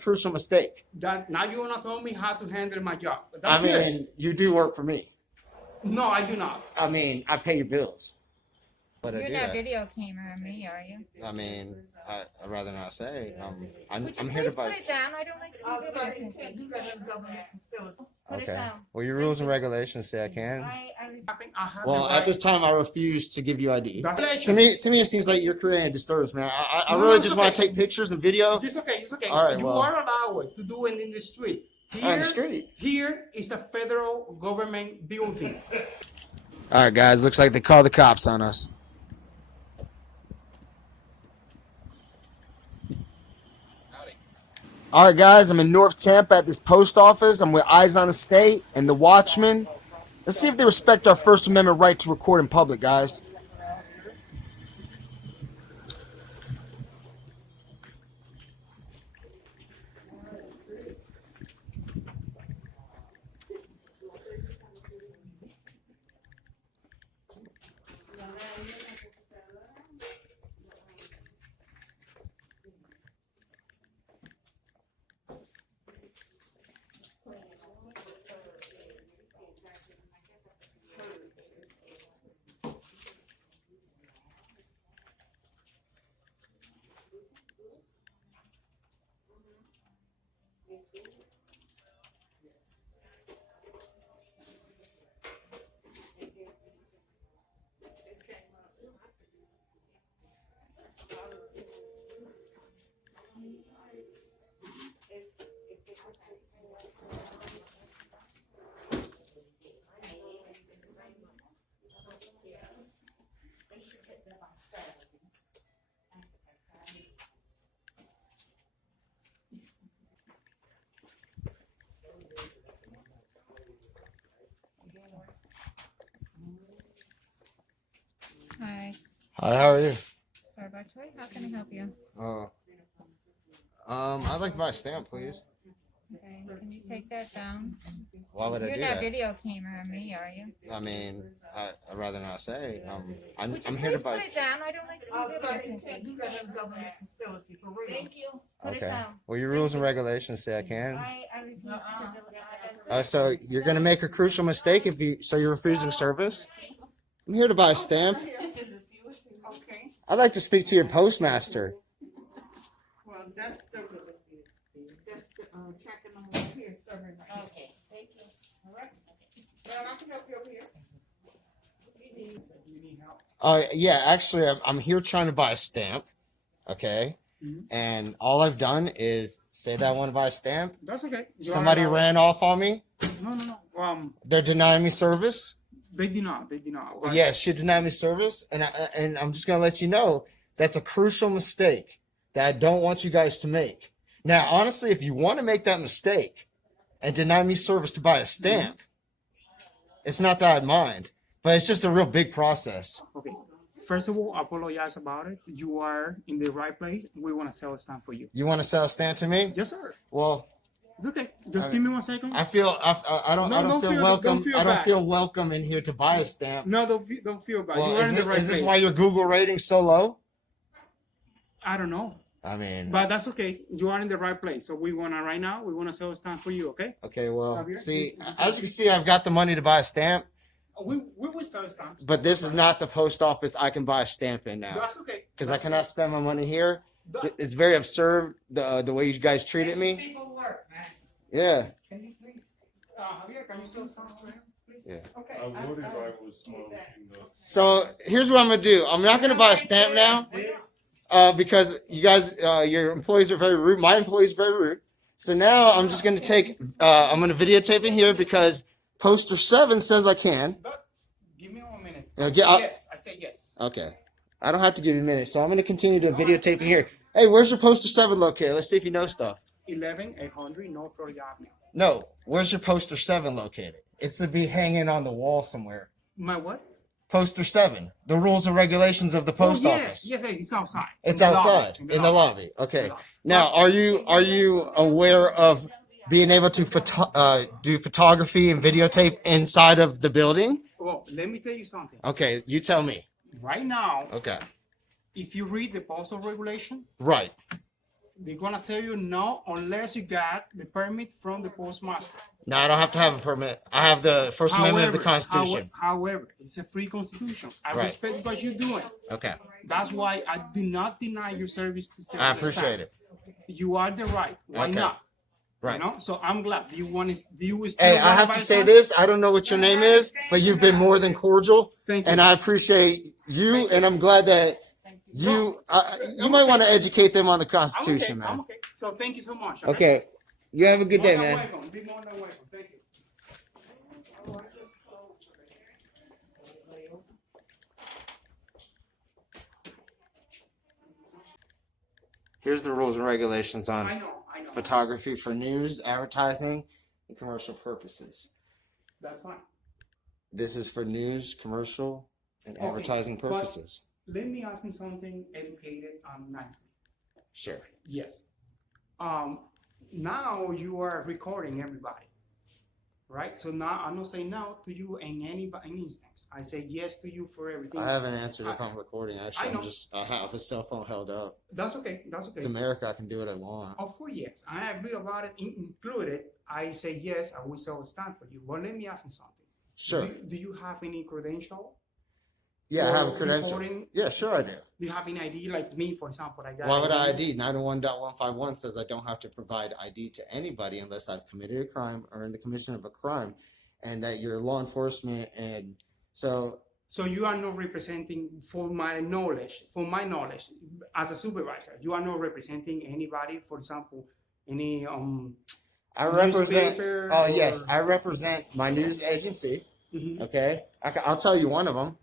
crucial mistake. That now you wanna tell me how to handle my job. But I that's mean, good. you do work for me. No, I do not. I mean, I pay your bills. But You're not video camera me, are you? I mean, I'd rather not say. Would you I'm here to please buy. put it down? I don't like to be Sir, you videotaped. can't do that in a government facility. Put it Okay. down. Well, your rules and regulations say I can. I I have Well, the at right- this time, I refuse to give you ID. That's To me, it seems like you're creating a disturbance, man. I No, really it's just okay. want to take pictures and video. It's okay. It's okay. All right, You well. are allowed to do it in the street. On the street. Here is a federal government building. All right, guys. Looks like they called the cops on us. All right, guys, I'm in North Tampa at this post office. I'm with Eyes on the State and the Watchmen. Let's see if they respect our First Amendment right to record in public, guys. Hi. Hi, how are you? Sorry about Troy. How can I help you? I'd like to buy a stamp, please. Okay. Can you take that down? Why would I You're do not that? video camera me, are you? I mean, I'd rather not say. I'm Would you here to please buy. put it down? I don't like to be Sir, you videotaped. can't do that in a government facility, for real. Thank you. Put it Okay. down. Well, your rules and regulations say I can. I refuse to do it. So you're gonna make a crucial mistake if you're refusing service. I'm here to buy a stamp. Okay, I'd like to speak to your postmaster. well, that's the tracking number right here, sir, right here. Okay. Thank you. All right? Well, I can help you over here. Yeah, actually, I'm here trying to buy a stamp. Okay. And all I've done is say that I want to buy a stamp. That's okay. You are Somebody allowed- ran off on me. No. They're denying me service. They did not. They did not. But Yeah, she denied me service, and I'm just gonna let you know that's a crucial mistake that I don't want you guys to make. Now, honestly, if you want to make that mistake and deny me service to buy a stamp, it's not that I'd mind, but it's just a real big process. Okay. First of all, I apologize about it. You are in the right place. We want to sell a stamp for you. You want to sell a stamp to me? Yes, sir. Well, It's okay. Just give me 1 second. I don't feel welcome. I don't feel welcome in here to buy a stamp. No, don't feel bad. Well, you are in the right is this place. why your Google rating's so low? I don't know. I mean, But that's okay. You are in the right place. So we wanna right now. We wanna sell a stamp for you. Okay. okay, well, Javier? see, as you can see, I've got the money to buy a stamp, We will sell stamps. but this is not the post office I can buy a stamp in now That's okay. because I cannot spend my money here. It's very absurd the way you guys treated me. Paperwork, man. Yeah. Can you please, Javier? Can you sell stamps for him, please? Yeah. Okay. I would if I was did that. in the. So here's what I'm gonna do. I'm not gonna buy a stamp now because you guys, your employees are very rude. My employees are very rude. So now I'm just gonna take. I'm gonna videotape it here because poster 7 says I can. But give me 1 minute. Yeah, I yeah, say I'll- yes. I say yes. Okay. I don't have to give you a minute, so I'm gonna continue to videotape it here. Hey, where's your poster 7 located? Let's see if you know stuff. 11800 North Florida Avenue. No, where's your poster 7 located? It's to be hanging on the wall somewhere. My what? Poster 7, the rules and regulations of the post office. Yes, it's outside. It's In the outside lobby. in the lobby. Okay. lobby. Now, are you aware of being able to do photography and videotape inside of the building? Well, let me tell you something. Okay, you tell me. Right now, Okay. if you read the postal regulation, Right. they're gonna tell you no unless you got the permit from the postmaster. No, I don't have to have a permit. I have the First Amendment of the Constitution. However, it's a free constitution. I Right. respect what you're doing. Okay, That's why I do not deny your service to sales. I appreciate it. You are the right. Why Okay. not? Right. You know, so I'm glad. Do you want to? Do you still? Hey, I want have buy to say time? this. I don't know what your name is, but you've been more than cordial, Thank you. and I appreciate you. And I'm glad that you might want to educate them on the I'm Constitution, okay. I'm man. okay. So thank you so much. Okay, you have a good day, More than man. welcome. Be more than welcome. Thank you. Here's the rules and regulations I on know. photography for news, advertising, and commercial purposes. That's fine. This is for news, commercial, and Okay, advertising but- purposes. Let me ask you something educated and nicely. Sure. Yes. Now you are recording everybody, right? So now I'm not saying no to you in any instance. I say yes to you for everything. I haven't answered if I'm recording. Actually, I know. I have a cell phone held up. That's okay. That's okay. It's America. I can do what I want. Of course, yes. I agree about it. Included, I say yes. I will still stand for you. But let me ask you something. Sure. Do you have any credential? Yeah, I have a for credential. recording? Yeah, sure I do. Do you have any ID like me, for example? I got Why would I ID? 901.151 says I don't have to provide ID to anybody unless I've committed a crime or in the commission of a crime, and that you're law enforcement. And so, So you are not representing, for my knowledge, as a supervisor, you are not representing anybody, for example, any I represent. newspaper Oh yes, or- I represent my news agency. Mhm. Okay, I'll tell you one of them,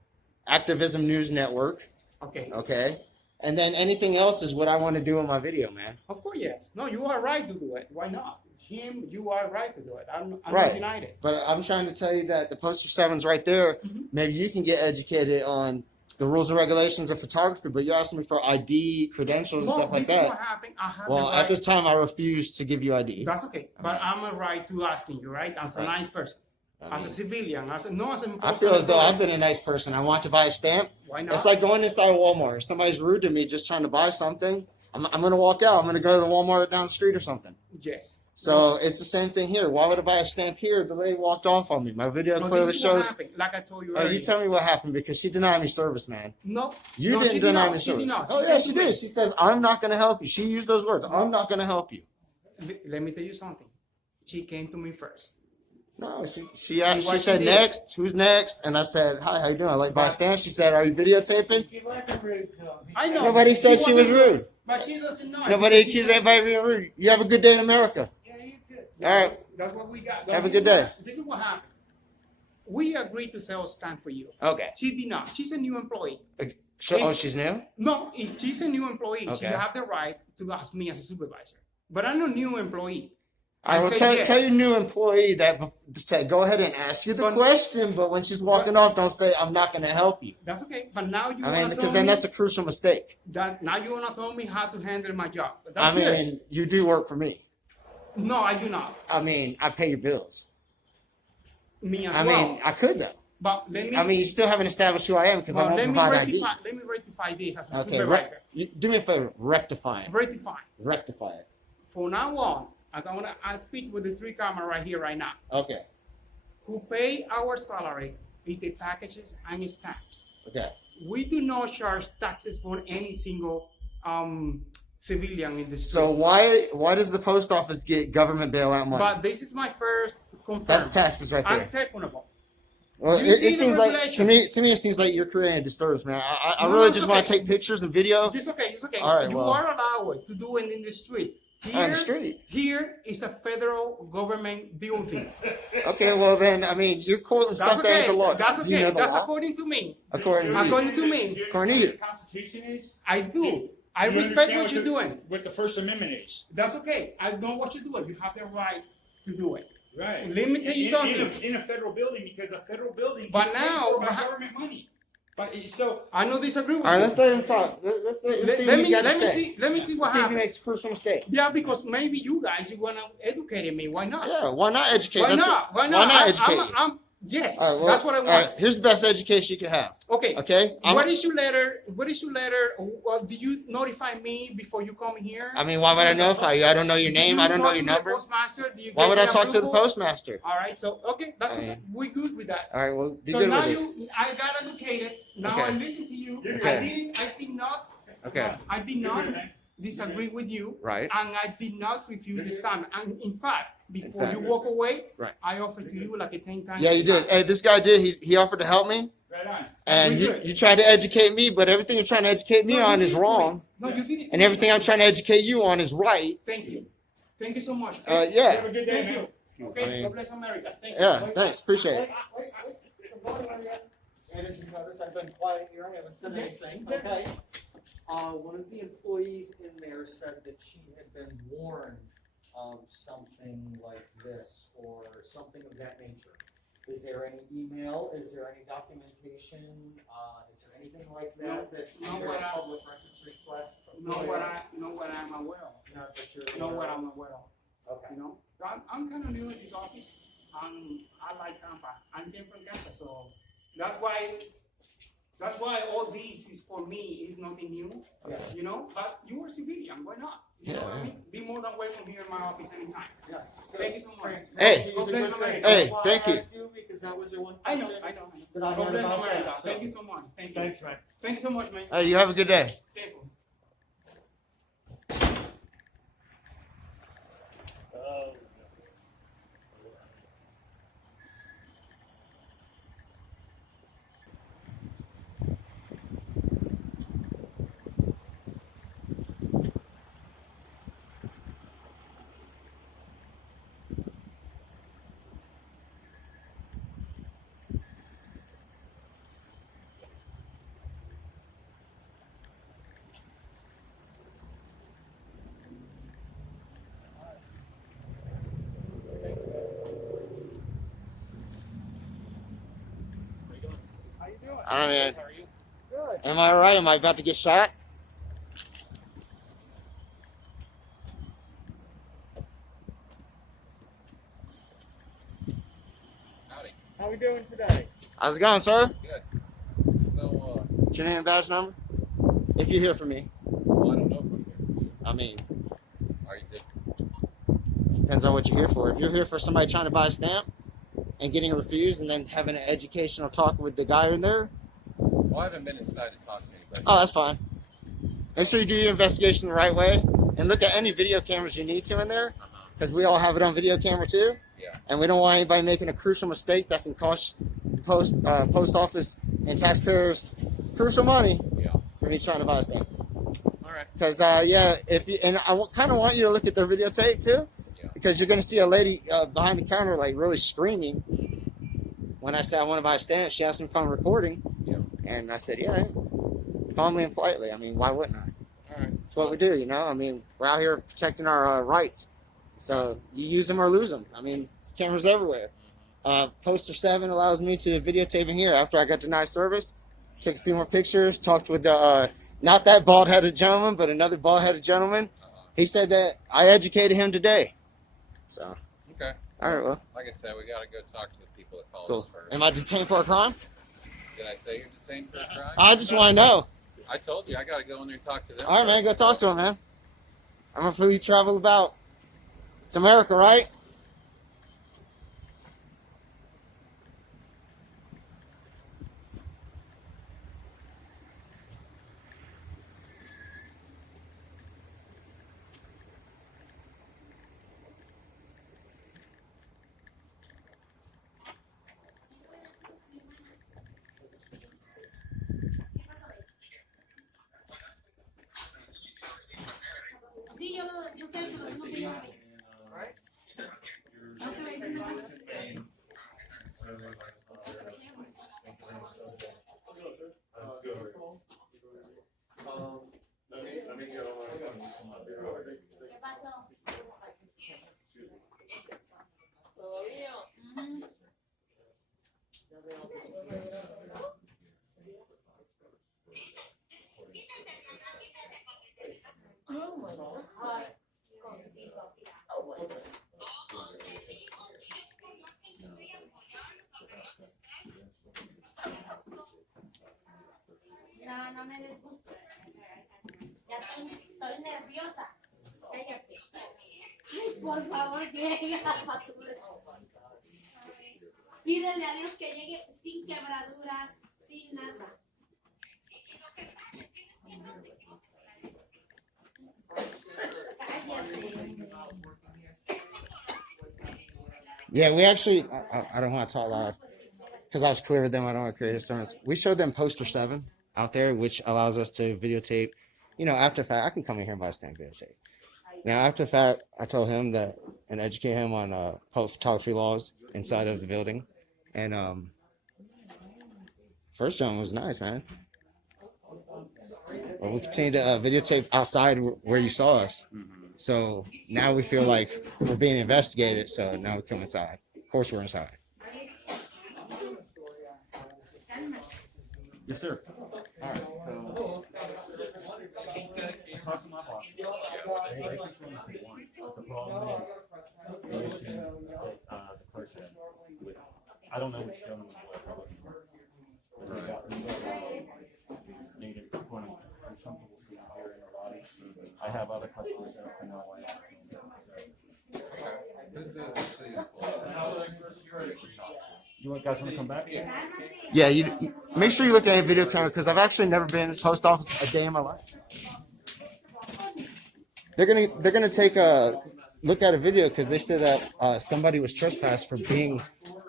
Activism News Network. Okay. Okay, and then anything else is what I want to do in my video, man. Of course, yes. No, you are right to do it. Why not? You are right to do it. I'm not Right. denying it. But I'm trying to tell you that the poster seven's right there. Mhm. Maybe you can get educated on the rules and regulations of photography, but you're asking me for ID, credentials, and Well, stuff like this is what that. happened. I have Well, the right. at this time, I refuse to give you ID. That's okay. But I'm a right to asking you, right? As a Right. nice person, I as a mean, civilian, as a I feel as though I've been a nice person. I want to buy a stamp. Why not? It's like going inside Walmart. If somebody's rude to me just trying to buy something, I'm going to walk out. I'm going to go to the Walmart down the street or something. Yes. So it's the same thing here. Why would I buy a stamp here? The lady walked off on me. My video No, clearly this is what shows. happened. Like I told you Oh, earlier. you tell me what happened because she denied me service, man. No. You no, didn't she did deny not. me She did service. not. Oh, She yeah, did she do it. did. She says, I'm not going to help you. She used those words. I'm not going to help you. Let me tell you something. She came to me first. No, she what she said, did. next. Who's next? And I said, hi, how you doing? I like buy a stamp. She said, are you videotaping? I know. Nobody said she was wasn't rude. But she doesn't know. it. Nobody She accused said- anybody of being rude. You have a good day in America. Yeah, you too. All right. That's what we got. Have a This good is day. what- This is what happened. We agreed to sell stand for you. Okay. She did not. She's a new employee. So, oh, she's new? No, if she's a new employee, she Okay. have the right to ask me as a supervisor. But I'm a new employee. I will say yes. tell your new employee that say, go ahead and ask you the But- question, but when she's walking off, don't say, I'm not going to help you. That's okay. But now you I mean, wanna because tell then me that's a crucial mistake. that now you wanna tell me how to handle my job. But I that's mean, good. you do work for me. No, I do not. I mean, I pay your bills. Me as I well. mean, I could though. But let me. I mean, you still haven't established who I am because I well, won't let me provide ID. rectify. Let me rectify this as a Okay, supervisor. do me a favor, rectify it. Rectify. Rectify it. For now on, I speak with the 3 camera right here, right now. Okay. Who pay our salary is the packages and stamps. Okay. We do not charge taxes for any single civilian in the street. So why does the post office get government bailout money? But this is my first confirm. That's taxes right And there. second of all, Well, You see it the seems like regulation. to me it seems like you're creating a disturbance, man. I No, really it's just want okay. to take pictures and video it's okay. It's okay. All right, You well. are allowed to do it in the street. Here, on the street. Here is a federal government building. Okay, well then, I mean, you're quoting That's stuff that okay. ain't the law. That's Do you okay. know the That's law? according to me. According to you. According to me, Do you According to understand you. what the Constitution is? I do. I Do you respect understand what you're the- doing. What the First Amendment is. That's okay. I know what you're doing. You have the right to do it. Right. Let me tell you something. In a federal building, because a federal building But is paid now- for by government money. But so I don't disagree with All right, you. let's let him talk. Let's see what Let he's got to me say. see. Let me see what See if he happens. makes a crucial mistake. Yeah, because maybe you guys you wanna educate me. Why not? Yeah, why not educate? Why That's not? it. Why not? Why not educate? I'm Yes, All right, well, that's what I all want. right, here's the best education you can have. Okay. Okay. What is your letter? What is your letter? Do you notify me before you come here? I mean, why would I notify you? I don't know your Do name. you I don't know talk your to the number. postmaster? Do you Why get would I the talk to the approval? postmaster? All right, so okay, that's I okay. mean- We're good with that. All right, well, be So good now with it. I got educated. Now Okay. I listen to you. Okay. I did not Okay. I did not disagree with you. Right. And I did not refuse the stamp. And in fact, before fact. you walk away, Right. I offered to you like a 10 times. Yeah, you the did. stamp. Hey, this guy did. He offered to help me, Right on. and We you, good. you tried to educate me, but everything you're trying to educate me No, you on did is it to wrong, me. No, you did it to and me. everything I'm trying to educate you on is right. Thank you. Thank you so much. Yeah. Have a good day, Thank man. you. Okay, I mean- God bless America. Thank you. Yeah, thanks. Appreciate it. And as you notice, I've been quiet here, I haven't said anything, okay? One of the employees in there said that she had been warned of something like this, or something of that nature. Is there any email, is there any documentation, is there anything like No, that that's no, under what a I- public records request? Know what I'm aware of. Not that you're. Know what I'm aware of. Okay. You know, I'm kind of new in this office. I like Tampa. I came from Tampa, so that's why all this is for me is nothing new. Yeah. You know, but you are civilian. Why not? You know what I mean? Be more than welcome here in my office anytime. Yeah. Thank you so much. Hey. God bless America. Hey, That's why thank I you. asked because that was the one I know. question I know. that I God had bless about America. that, so. Thank you so much. Thank you. Thanks, man. Thank you so much, man. Hey, you have a good day. Safe. I mean, am I right? Am I about to get shot? How we doing today? How's it going, sir? So, What's your name and badge number? If you hear from me. well, I don't know if I'm here. I mean, Are you good? depends on what you're here for. If you're here for somebody trying to buy a stamp and getting refused and then having an educational talk with the guy in there, Well, I haven't been inside to talk to anybody. oh, that's fine. Make sure you do your investigation the right way and look at any video cameras you need to in there, because we all have it on video camera too. Yeah. And we don't want anybody making a crucial mistake that can cost the post office and taxpayers crucial money Yeah. for me trying to buy a stamp. All right. Because if you, and I kind of want you to look at their videotape too, Yeah. because you're going to see a lady behind the counter like really screaming. When I said I want to buy a stamp, she asked me if I'm recording, Yeah. and I said, yeah, calmly and politely. I mean, why wouldn't I? All right. That's what we do, you know. I mean, we're out here protecting our rights, so you use them or lose them. I mean, cameras everywhere. Poster 7 allows me to videotape in here after I got denied service. Took a few more pictures. Talked with the not that bald-headed gentleman, but another bald-headed gentleman. He said that I educated him today. So, Okay. all right, well, Like I said, we got to go talk to the people that called cool. us first. Am I detained for a crime? Did I say you're detained for a crime? I just want to know. I told you I got to go in there and talk to them. All right, man, go first. talk to him, man. I'm gonna freely travel about. It's America, right? Sí, yo sé que lo tengo que llevar. Right? Por favor, que llegue la factura. Pídele a Dios que llegue sin quebraduras, sin nada. Yeah, we actually, I don't want to talk loud because I was clear with them. I don't want to create disturbance. We showed them poster 7 out there, which allows us to videotape. You know, after fact, I can come in here and buy a stamp videotape. Now, after fact, I told him that and educate him on photography laws inside of the building. And first one was nice, man. But we continue to videotape outside where you saw us. So now we feel like we're being investigated. So now we come inside. Of course, we're inside. Yes, sir. All right. So, talk to my boss. The problem is the issue that the clerk had with, I don't know which gentleman it was. Native 20. And some people see here in the body. I have other customers that can know why. Who's the employee? You guys want to come back? Yeah, you make sure you look at a video camera because I've actually never been in the post office a day in my life. They're gonna take a look at a video because they said that somebody was trespassed for being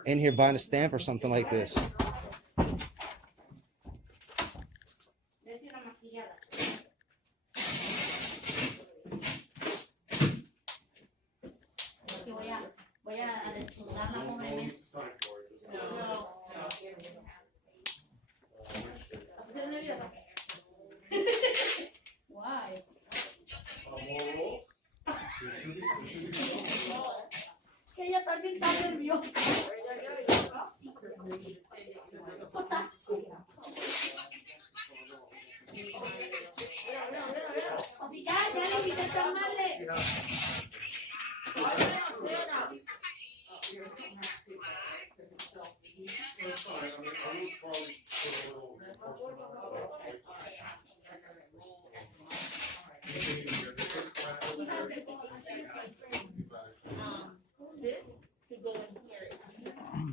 in here buying a stamp or something like this. Voy a desnudarla pobremente. Why? Que ella también está nerviosa. Ya le invité a llamarle.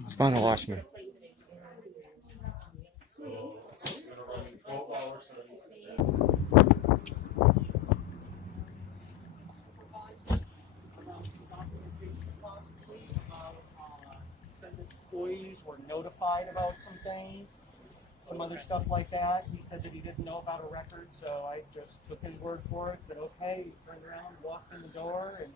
It's fun to watch me. Employees were notified about some things, some other stuff like that. He said that he didn't know about a record, so I just took his word for it, said, okay, he turned around, walked in the door, and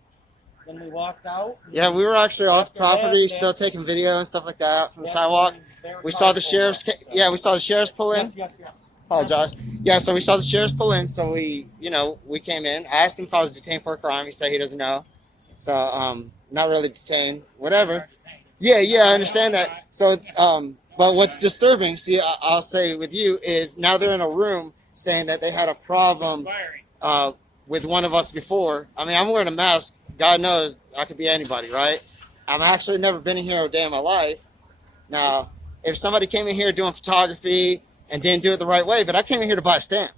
then we walked out. Yeah, we were actually off the After property, that, still taking video and stuff like that from the Yes, sidewalk. they were We saw the charged sheriff's. for it, so- Yeah, we saw the sheriff's pull in. Yes. Apologize. Yeah, so we saw the sheriff's pull in. So we came in. I asked him if I was detained for a crime. He said he doesn't know. So not really detained. Whatever. Yeah, I understand that. So but what's disturbing, see, I'll say with you is now they're in a room saying that they had a problem with one of us before. I mean, I'm wearing a mask. God knows I could be anybody, right? I've actually never been in here a day in my life. Now, if somebody came in here doing photography and didn't do it the right way, but I came in here to buy a stamp.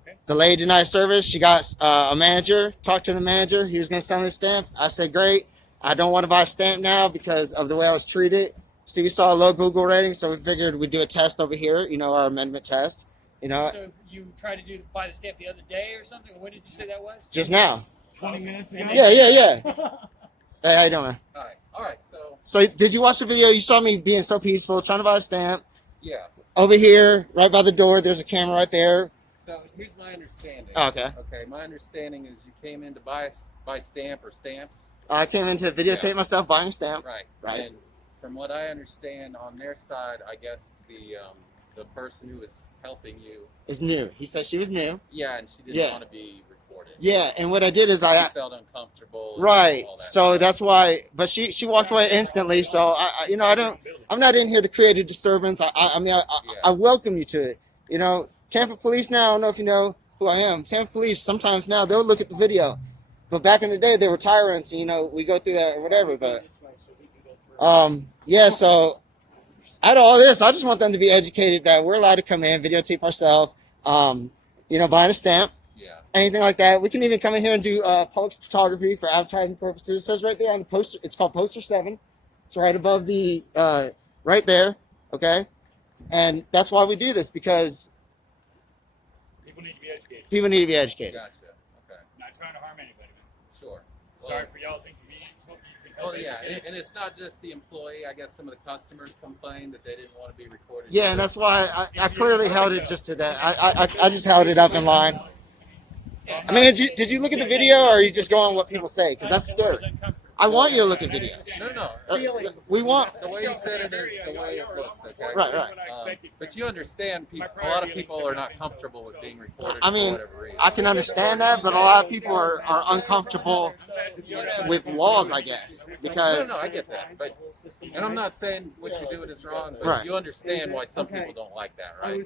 Okay. The lady denied service. She got a manager, talked to the manager. He was going to send me a stamp. I said, great. I don't want to buy a stamp now because of the way I was treated. See, we saw a low Google rating, so we figured we'd do a test over here, our amendment test. So you tried to buy the stamp the other day or something? What did you say that was? Just now. 20 minutes ago? Yeah. Hey, how you doing, man? Hi. All right. So So did you watch the video? You saw me being so peaceful, trying to buy a stamp. yeah. Over here, right by the door, there's a camera right there. So here's my understanding. Oh, okay. Okay. My understanding is you came in to buy stamp or stamps. I came in to videotape myself buying a stamp. Right. Right. And from what I understand, on their side, I guess the person who was helping you, Is new. He said she was new. yeah, and she didn't Yeah. want to be recorded. Yeah, and what I did is She I felt uncomfortable. and right. all that So stuff. that's why. But she walked away instantly. So I'm not in here to create a disturbance. I welcome you to it. Tampa Police now. I don't know if you know who I am. Tampa Police. Sometimes now they'll look at the video, but back in the day they were tyrants. We go through that or whatever. But yeah. So out of all this, I just want them to be educated that we're allowed to come in, videotape ourselves. Buying a stamp. Yeah. anything like that. We can even come in here and do public photography for advertising purposes. It says right there on the poster, it's called poster 7. It's right above the right there, okay? And that's why we do this, because People need to be educated. people need to be educated. Gotcha. Okay. Not trying to harm anybody, man. Sure. Sorry for y'all's inconvenience. Hope you can help Well, yeah, educate. and it's not just the employee. I guess some of the customers complained that they didn't want to be recorded. Yeah, and that's why I clearly held it just to that. I just held it up in line. I mean, did you look at the video, or are you just going on what people say? Because that's scary. I want you to look at videos. No. We want. The way you said it is the way it looks. Okay. Right, right. But you understand, people, a lot of people are not comfortable with being recorded. I mean, for whatever reason. I can understand that, but a lot of people are uncomfortable with laws, I guess, because No, I get that, but and I'm not saying what you're doing is wrong, but Right. you understand why some people don't like that, right?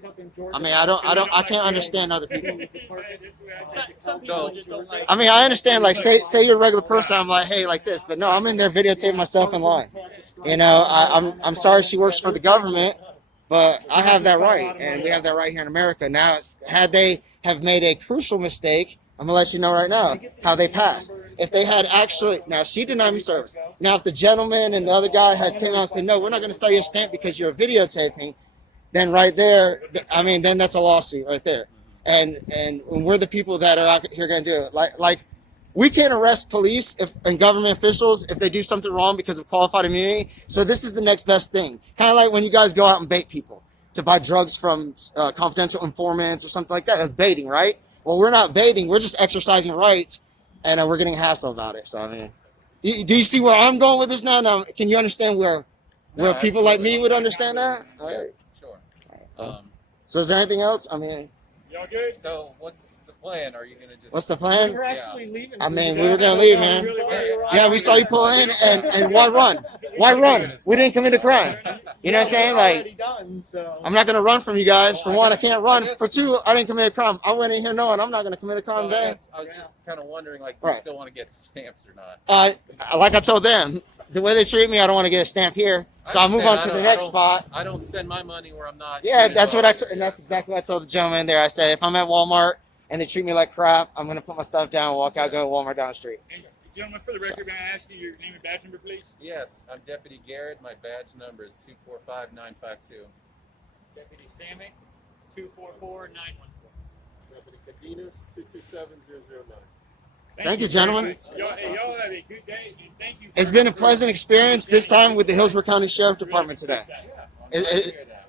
I mean, I can't understand other people. Some people just don't like. I mean, I understand, like, say you're a regular person, I'm like, hey, like this, but no, I'm in there videotaping myself in line. You know, I'm sorry she works for the government, but I have that right, and we have that right here in America. Now, had they have made a crucial mistake, I'm gonna let you know right now how they passed. If they had actually, now she denied me service. Now, if the gentleman and the other guy had came out and said, no, we're not gonna sell you a stamp because you're videotaping, then right there, I mean, then that's a lawsuit right there. And we're the people that are out here gonna do it. Like we can't arrest police and government officials if they do something wrong because of qualified immunity. So this is the next best thing. Kind of like when you guys go out and bait people to buy drugs from confidential informants or something like that. That's baiting, right? Well, we're not baiting. We're just exercising rights, and we're getting hassled about it. So, I mean, do you see where I'm going with this now? Now, can you understand where people like me would understand that? All right. Sure. So is there anything else? I mean, Y'all good? So what's the plan? Are you gonna just? what's the plan? We're actually leaving. I mean, we were going to leave, man. Yeah, we saw you pull in, and why run? Why run? We didn't commit a crime. You know what I'm saying? Like, I'm not going to run from you guys. For one, I can't run. For two, I didn't commit a crime. I went in here knowing I'm not going to commit a crime So I today. guess I was just kind of wondering, like, do you Right. still want to get stamps or not? Like I told them, the way they treat me, I don't want to get a stamp here. So I'll move on to the next spot. I don't spend my money where I'm not. Yeah, treated that's well. what and that's exactly what I told the gentleman there. I said, if I'm at Walmart and they treat me like crap, I'm going to put my stuff down, walk out, go to Walmart down the street. Hey, gentlemen, for the record, may I ask you your name and badge number, please? Yes, I'm Deputy Garrett. My badge number is 245952. Deputy Samick, 244-914. Deputy Cadenas, 227009. Thank you, gentlemen. Y'all have a good day, and thank you. It's been a pleasant experience this time with the Hillsborough County Sheriff Department today.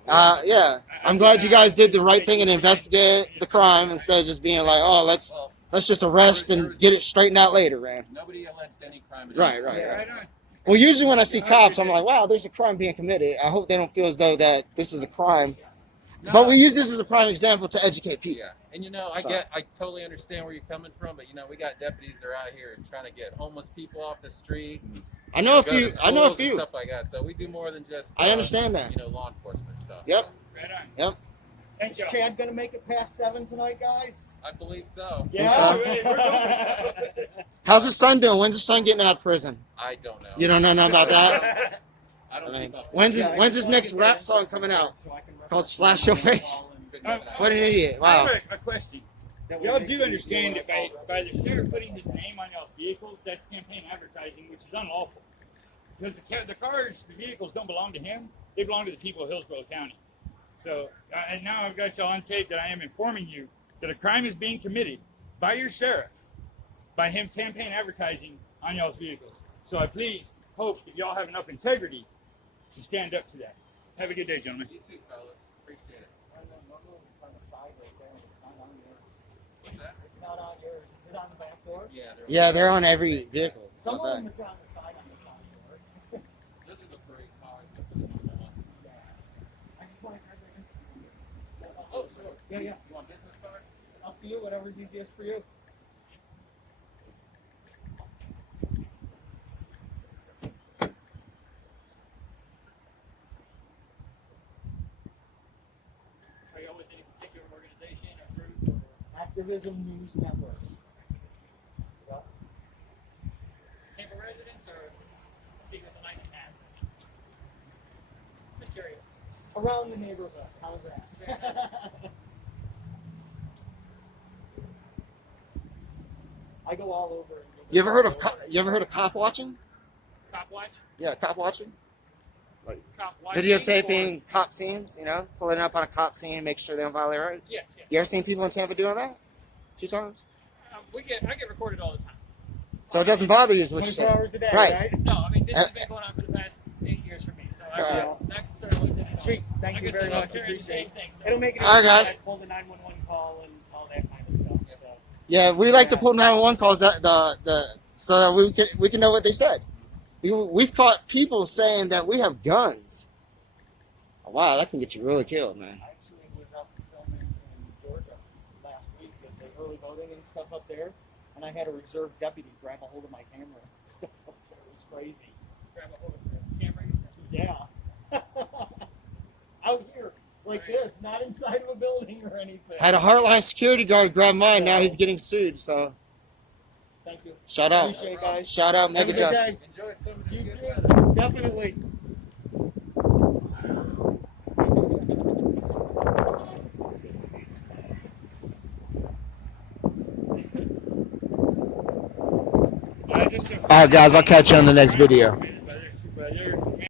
Yeah, I'm glad you guys did the right thing and investigated the crime instead of just being like, oh, let's just arrest and get it straightened out later, man. Nobody alleged any crime. Right. Well, usually when I see cops, I'm like, wow, there's a crime being committed. I hope they don't feel as though that this is a crime. But we use this as a prime example to educate people. Yeah, and I totally understand where you're coming from, but we got deputies that are out here trying to get homeless people off the street. I know a go to few. I know a schools and few. stuff like that. So we do more than just. I understand that. Law enforcement stuff. Yep. Right on. Yep. Thank Is you. Chad gonna make it past 7 tonight, guys? I believe so. Think so? How's the son doing? When's the son getting out of prison? I don't know. You don't know nothing about that? I don't I mean, keep up. when's his next rap song coming out? Called Slash Your Face? What an idiot. I Wow. have a question. Y'all do understand that by the sheriff putting his name on y'all's vehicles, that's campaign advertising, which is unlawful. Because the vehicles don't belong to him; they belong to the people of Hillsborough County. So, and now I've got y'all on tape that I am informing you that a crime is being committed by your sheriff, by him campaign advertising on y'all's vehicles. So I please hope that y'all have enough integrity to stand up to that. Have a good day, gentlemen. You too, fellas. Appreciate it. What's that? It's not on yours. Is it on the back door? Yeah. Yeah, they're on every vehicle. It's Some not of them bad. it's on the side on the front door. Those are the parade cars, but for the normal ones. I just want to try to. Oh, sure. Yeah. You want business card? Up to you, whatever's easiest for you. Are y'all with any particular organization or group? Activism News Network. Tampa residents or Secret of the Night Man? Just curious. Around the neighborhood. How's that? I go all over. You ever heard of cop watching? Cop watch? Yeah, cop watching. Cop watching? Videotaping cop scenes, pulling up on a cop scene, make sure they don't violate rights. Yes, yes. You ever seen people in Tampa doing that? A few times. I get recorded all the time. So it doesn't bother you, is what you're 24 saying. hours a day, Right. No, I mean, this has been going on for the past 8 years for me, so I'm not concerned with it. Sweet, thank Like you I very said, I'm much, doing the same thing. So. It'll make it All right, easier guys. to hold the 911 call and all that kind of stuff. So. Yeah, we like to pull 911 calls so that we can know what they said. We've caught people saying that we have guns. Wow, that can get you really killed, man. I actually was out filming in Georgia last week with the early voting and stuff up there, and I had a reserve deputy grab a hold of my camera and stuff up there. It was crazy. Grab a hold of the camera and stuff. Yeah. Out here, like this, not inside of a building or anything. Had a Heartline security guard grab mine. Now he's getting sued. So Thank you. shout out, Appreciate it, guys. shout out, Have a Mega good Justice. day. Enjoy some of You this too. good weather. Definitely. All right, guys, I'll catch you on the next video.